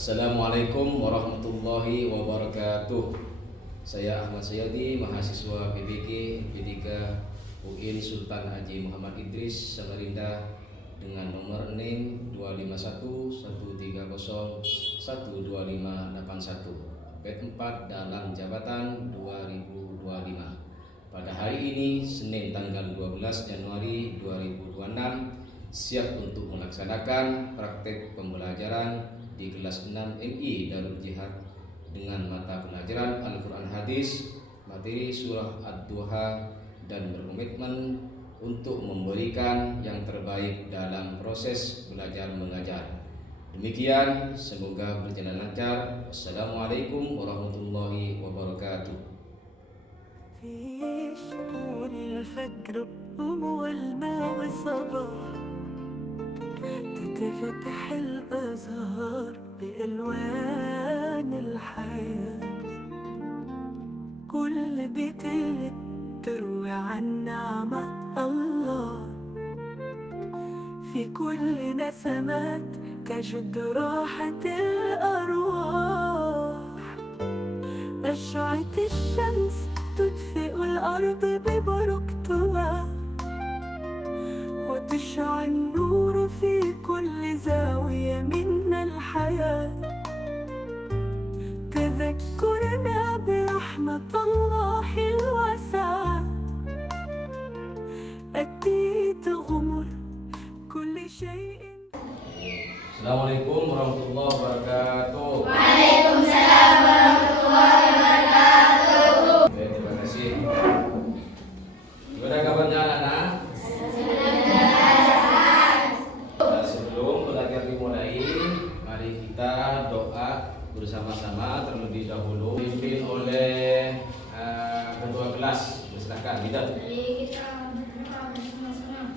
Assalamualaikum warahmatullahi wabarakatuh. Saya Ahmad Sayadi, mahasiswa PBK P3 UIN Sultan Haji Muhammad Idris Samarinda dengan nomor NIM 25113012581 P4 dalam jabatan 2025. Pada hari ini Senin tanggal 12 Januari 2026 siap untuk melaksanakan praktek pembelajaran di kelas 6 MI Darul Jihad dengan mata pelajaran Al-Quran Hadis, materi surah Ad-Duha, dan berkomitmen untuk memberikan yang terbaik dalam proses belajar mengajar. Demikian, semoga berjalan lancar. Wassalamualaikum warahmatullahi wabarakatuh. تفتح الأزهار بألوان الحياة، كل بيت تروي عن نعمة الله، في كل نسمات كجد راحة الأرواح، أشعة الشمس تدفئ الأرض ببركتها، وتشع النور في كل زاوية من الحياة، تذكرنا برحمة الله الواسعة التي تغمر كل شيء. Assalamualaikum warahmatullahi wabarakatuh. Waalaikumsalam warahmatullahi wabarakatuh. Oke, terima kasih. Gimana kabarnya anak-anak? Sebelum belajar dimulai, mari kita doa bersama-sama terlebih dahulu dipimpin oleh ketua kelas. Silakan, Bidat. Mari kita berdoa bersama-sama.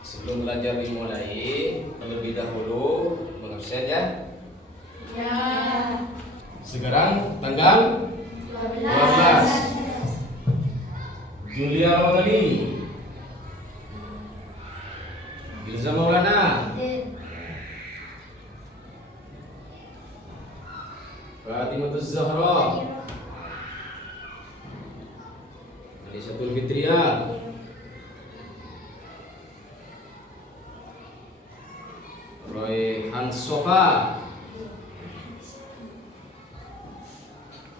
Sebelum belajar dimulai, terlebih dahulu mengabsen ya. Ya. Sekarang tanggal 12 Juli awal kali. Ilza Maulana, Fatimatus Zahra, Alisatul Fitriyah, Royhan Sofa,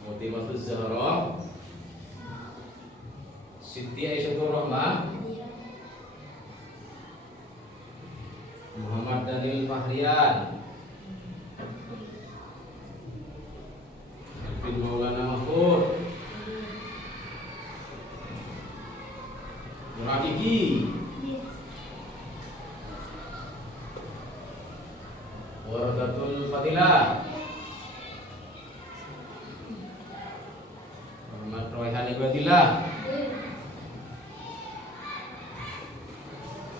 Fatimatus Zahra, Siti Aisyah Rahmah, Muhammad Daniel Fahrian, Alvin Maulana Mahfud, Murakiki, Wardatul Fatilah, Muhammad Royhan Ibadillah,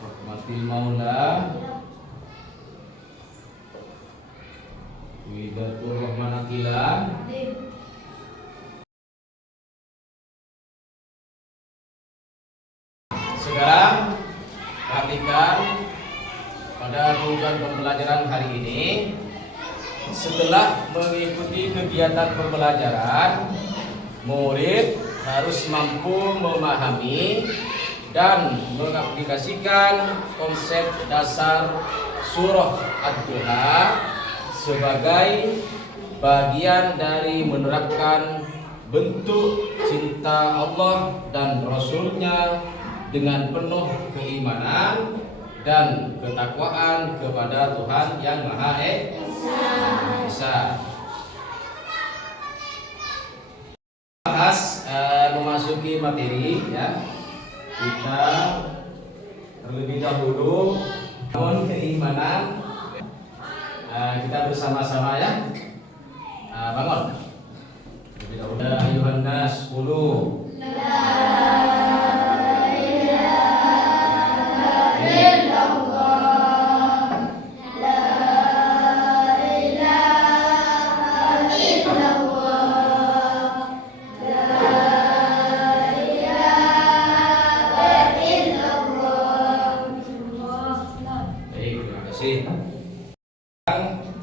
Rahmatil Maula, Widatul Rahman Akilah, sekarang perhatikan pada tujuan pembelajaran hari ini. Setelah mengikuti kegiatan pembelajaran, murid harus mampu memahami dan mengaplikasikan konsep dasar surah Ad-Duha sebagai bagian dari menerapkan bentuk cinta Allah dan Rasul-Nya dengan penuh keimanan dan ketakwaan kepada Tuhan yang Maha Esa. Bahas memasuki materi ya. Kita terlebih dahulu bangun keimanan. Kita bersama-sama ya. Bangun. Terlebih dahulu. Ya ayuhan nas qulu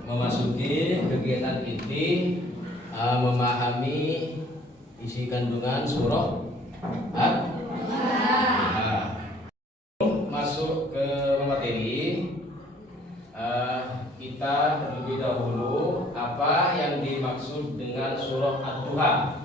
memasuki kegiatan inti memahami isi kandungan surah At-Duha. Masuk ke materi, kita terlebih dahulu apa yang dimaksud dengan surah At-Duha.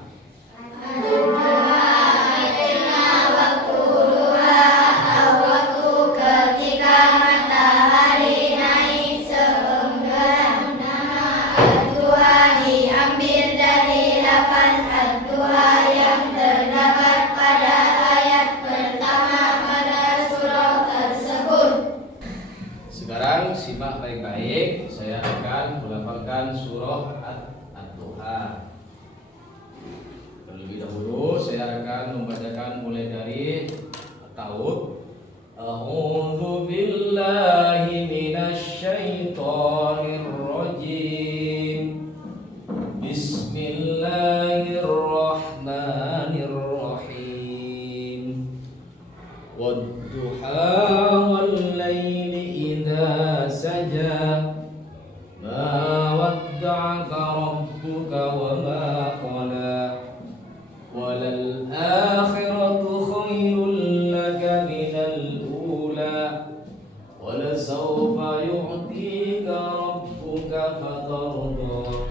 Sekarang simak baik-baik, saya akan melafalkan surah At-Duha. Terlebih dahulu saya akan membacakan mulai dari At-Ta'awudz. A'udzu billahi minasy syaithanir rajim. Bismillahirrahmanirrahim. Wad-duha wal-laili idza saja. Ma wadda'aka rabbuka wa ma qala. Walal akhiratu khairul laka minal ula. Walasawfa yu'tika rabbuka fatarda.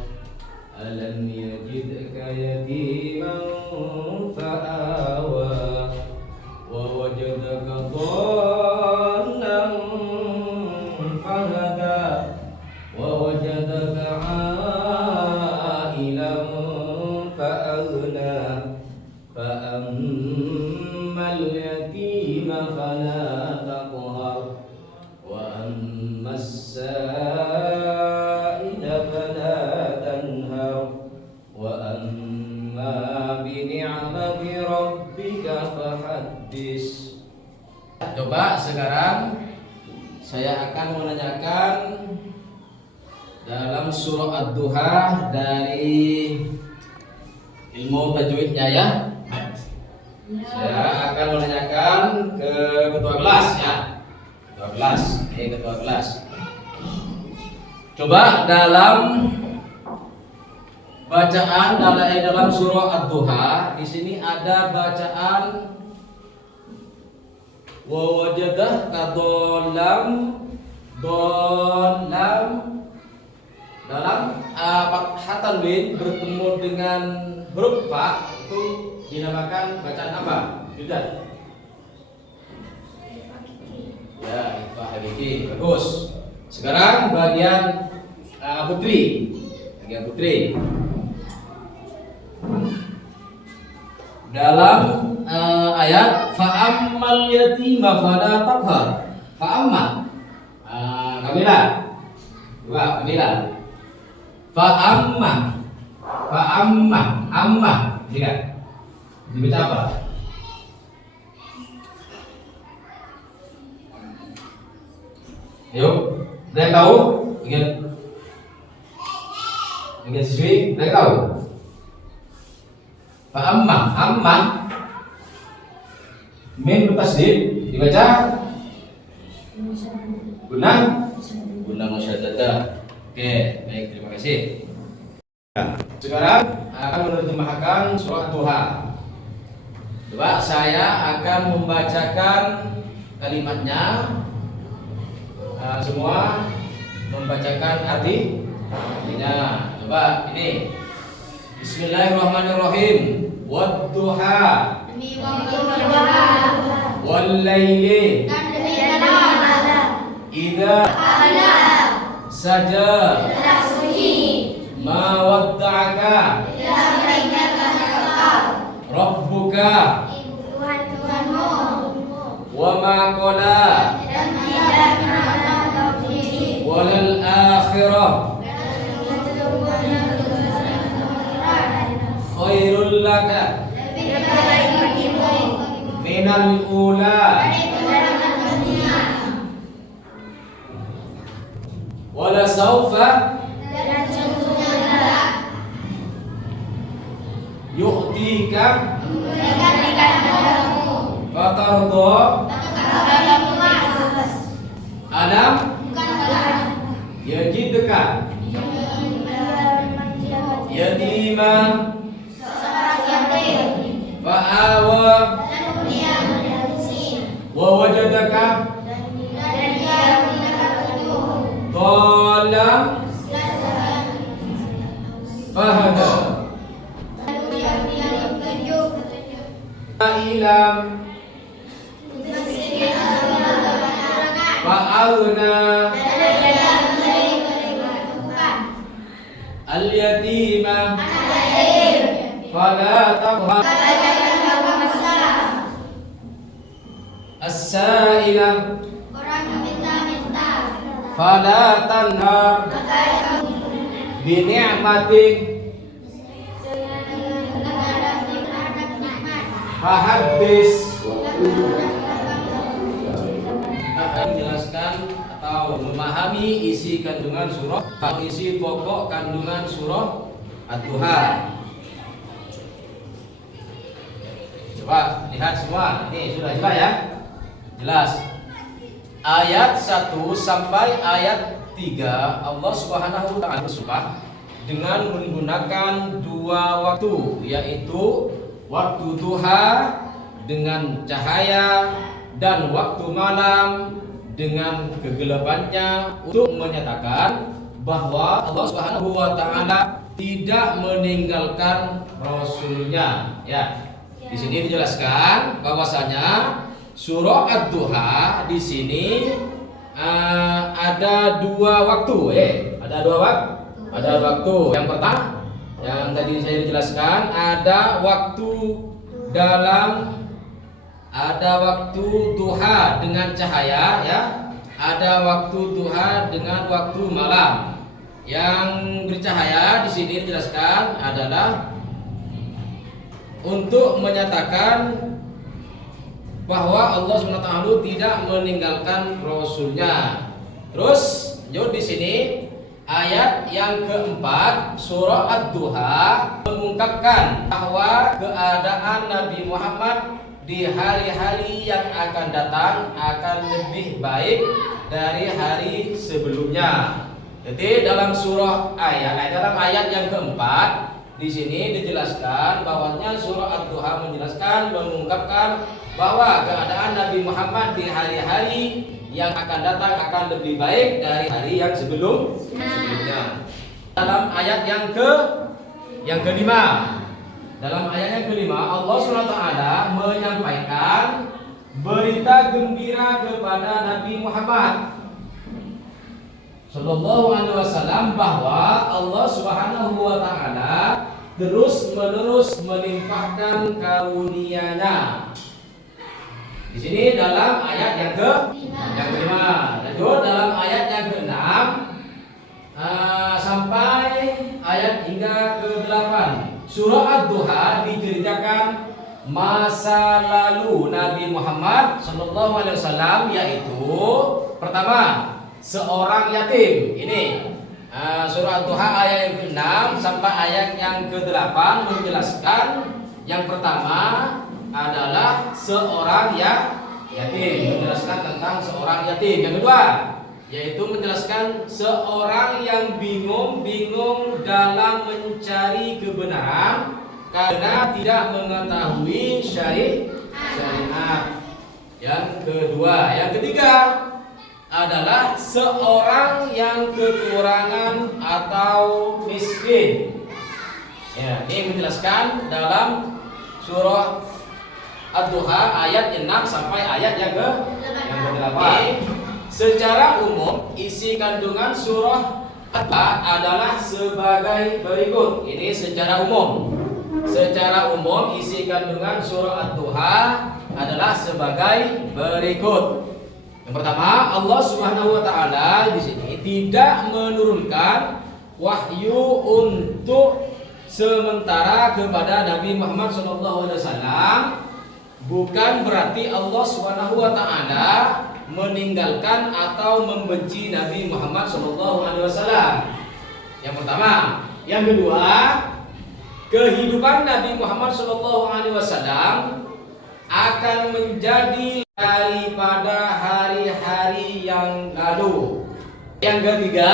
Alam yajidka yatiman fa'awa. Wa wajadaka dhallan fahada. Wa wajadaka 'ailan fa'aghna. Fa ammal yatima fala taqhar. Wa ammas sa'ila fala tanhar. Wa amma bi ni'mati rabbika fahaddis. Coba sekarang saya akan menanyakan dalam surah Ad-Duha dari ilmu tajwidnya ya. Saya akan menanyakan ke ketua kelas ya. Ketua kelas, ketua kelas. Coba dalam bacaan dalam surah Ad-Duha di sini ada bacaan wa wajadah kadollam dalam fathah tanwin bertemu dengan huruf fa itu dinamakan bacaan apa? Sudah. Ya, Ifa Habibie. Bagus. Sekarang bagian putri. Bagian putri. Dalam ayat fa'ammal yatima fala taqhar. Fa'amma. Kamila. Coba Kamila. Fa'amma. Amma. Lihat. Dibaca apa? Ayo, ada yang tahu? Bagian siswi, ada yang tahu? Amma. Mim tasdid dibaca guna musyaddadah. Oke, baik, terima kasih. Sekarang akan menerjemahkan surah Duha. Coba saya akan membacakan kalimatnya. Semua membacakan artinya. Coba ini. Bismillahirrahmanirrahim. Wad-duha wal-laili idza saja ma wadda'aka rabbuka wa ma qala dan tidak makna tauhid walal akhirah khairul laka lebih baik bagimu minal ula daripada dunia wala saufa dan sesungguhnya yu'tika memberikan kepadamu fatarda maka puas alam bukanlah yajidka yatima seorang yatim fa'awa lalu dia menangisi wa wajadaka dan dia mendapat petunjuk dhalla fahada lalu dia mendapat petunjuk ilam bersih masyarakat fa'auna dan dia memberi kecukupan al yatima anak yatim fala taqhar jangan memaksa as-sa'ila orang yang minta-minta fala tanhar maka kamu bi ni'matik dengan nikmat fahaddis akan menjelaskan atau memahami isi kandungan surah atau isi pokok kandungan surah Ad-Duha. Coba lihat semua. Ini sudah jelas ya? Jelas. Ayat 1 sampai ayat 3 Allah Subhanahu wa taala bersumpah dengan menggunakan dua waktu, yaitu waktu duha dengan cahaya dan waktu malam dengan kegelapannya untuk menyatakan bahwa Allah Subhanahu wa taala tidak meninggalkan rasulnya. Ya. Di sini dijelaskan bahwasanya surah Ad-Duha di sini ada dua waktu. Ada dua waktu. Ada waktu. Yang pertama yang tadi saya jelaskan ada waktu ada waktu duha dengan cahaya, ya. Ada waktu duha dengan waktu malam. Yang bercahaya di sini dijelaskan adalah untuk menyatakan bahwa Allah SWT tidak meninggalkan rasulnya. Terus, di sini ayat yang keempat surah Ad-Duha mengungkapkan bahwa keadaan Nabi Muhammad di hari-hari yang akan datang akan lebih baik dari hari sebelumnya. Jadi dalam dalam ayat yang keempat di sini dijelaskan bahwasanya surah Ad-Duha menjelaskan mengungkapkan bahwa keadaan Nabi Muhammad di hari-hari yang akan datang akan lebih baik dari hari yang sebelumnya. Dalam ayat yang kelima, dalam ayat yang kelima Allah SWT menyampaikan berita gembira kepada Nabi Muhammad Sallallahu Alaihi Wasallam bahwa Allah Subhanahu Wa Taala terus menerus melimpahkan karunia-Nya. Di sini dalam ayat yang kelima, dan juga dalam ayat yang keenam sampai ayat hingga ke-8 surah Ad-Duha diceritakan masa lalu Nabi Muhammad Sallallahu Alaihi Wasallam, yaitu pertama seorang yatim. Ini surah Ad-Duha ayat yang ke-6 sampai ayat yang ke-8 menjelaskan yang pertama adalah seorang yatim, menjelaskan tentang seorang yatim. Yang kedua yaitu menjelaskan seorang yang bingung dalam mencari kebenaran karena tidak mengetahui syariat. Yang kedua, yang ketiga adalah seorang yang kekurangan atau miskin. Ya, ini menjelaskan dalam surah Ad-Duha ayat 6 sampai ayat yang ke-8. Secara umum isi kandungan surah Ad-Duha adalah sebagai berikut. Ini secara umum. Secara umum isi kandungan surah Ad-Duha adalah sebagai berikut. Yang pertama, Allah Subhanahu wa taala di sini tidak menurunkan wahyu untuk sementara kepada Nabi Muhammad SAW. Bukan berarti Allah Subhanahu wa taala meninggalkan atau membenci Nabi Muhammad SAW. Yang pertama, yang kedua, kehidupan Nabi Muhammad SAW akan menjadi daripada hari-hari yang lalu. Yang ketiga,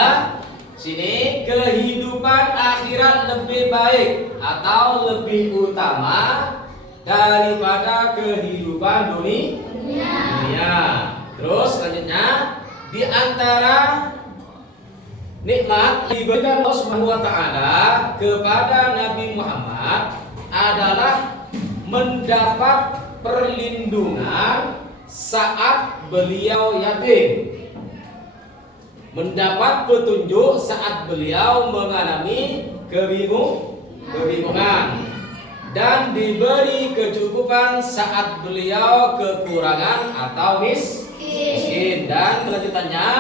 sini kehidupan akhirat lebih baik atau lebih utama daripada kehidupan dunia. Terus selanjutnya, di antara nikmat diberikan Allah Subhanahu wa taala kepada Nabi Muhammad adalah mendapat perlindungan saat beliau yatim, mendapat petunjuk saat beliau mengalami kebingungan, dan diberi kecukupan saat beliau kekurangan atau miskin. Dan kelanjutannya,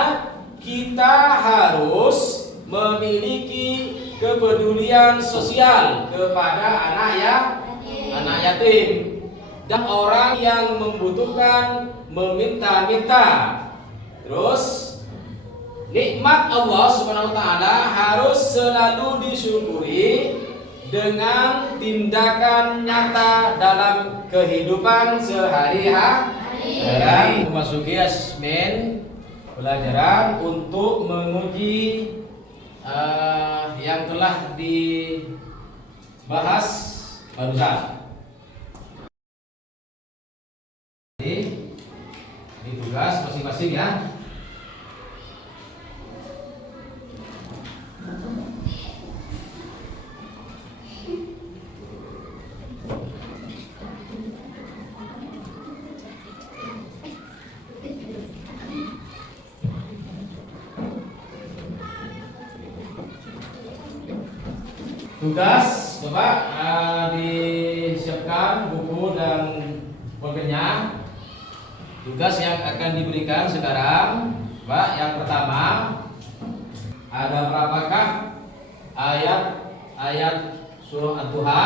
kita harus memiliki kepedulian sosial kepada anak yatim dan orang yang membutuhkan meminta-minta. Terus nikmat Allah Subhanahu wa taala harus selalu disyukuri dengan tindakan nyata dalam kehidupan sehari-hari. Memasuki asmen pelajaran untuk menguji yang telah dibahas barusan. Ini tugas masing-masing ya. Tugas, coba disiapkan buku dan pulpennya. Tugas yang akan diberikan sekarang, Pak, yang pertama, ada berapakah ayat surah Ad-Duha?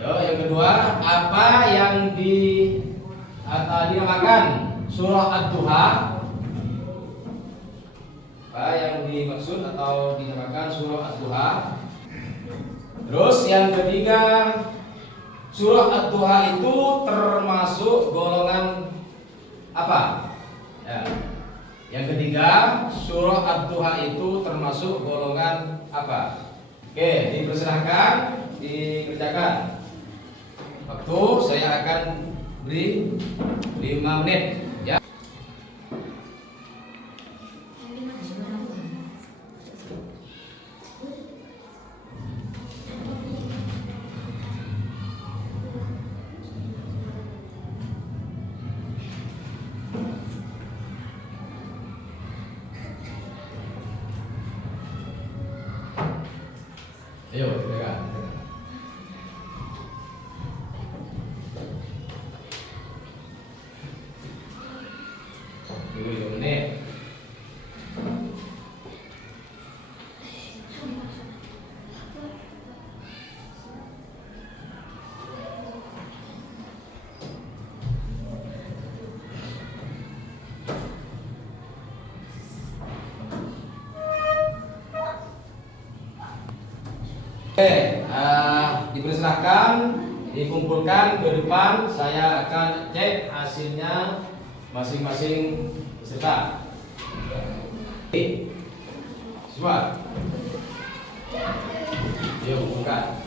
Yang kedua, apa yang dinamakan surah Ad-Duha? Apa yang dimaksud atau dinamakan surah Ad-Duha? Terus yang ketiga, surah Ad-Duha itu termasuk golongan apa? Ya. Yang ketiga, surah Ad-Duha itu termasuk golongan apa? Oke, dipersilahkan dikerjakan. Waktu saya akan beri 5 menit ya. Ayo, silakan. Tunggu 5 menit. Oke, dipersilahkan dikumpulkan ke depan. Saya akan cek hasilnya masing-masing peserta. Semua, yuk kumpulkan.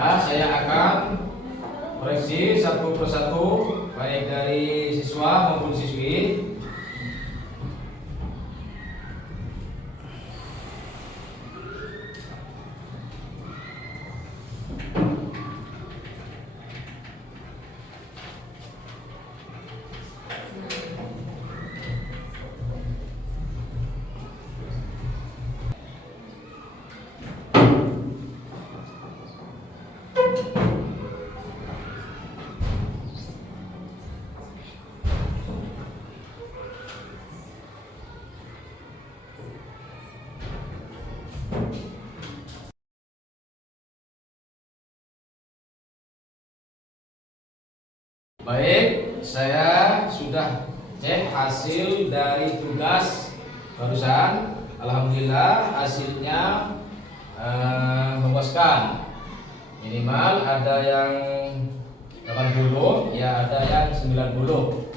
Saya akan koreksi satu persatu, baik dari siswa maupun siswi. Baik, saya sudah cek hasil dari tugas barusan. Alhamdulillah hasilnya memuaskan. Minimal ada yang 80, ya ada yang 90.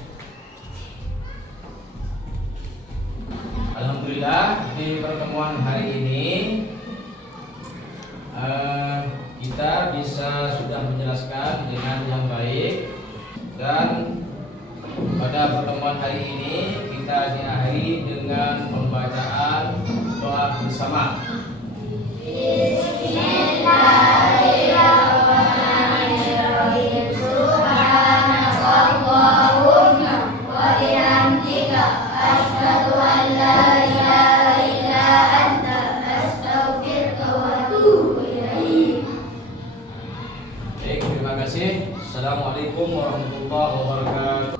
Alhamdulillah di pertemuan hari ini kita bisa sudah menjelaskan dengan yang baik, dan pada pertemuan hari ini kita diakhiri dengan pembacaan doa bersama. Bismillahirrahmanirrahim. Subhanakallahumma wa bihamdika asyhadu an la ilaha illa anta astaghfiruka wa atubu ilaik. Baik, terima kasih. Assalamualaikum warahmatullahi wabarakatuh.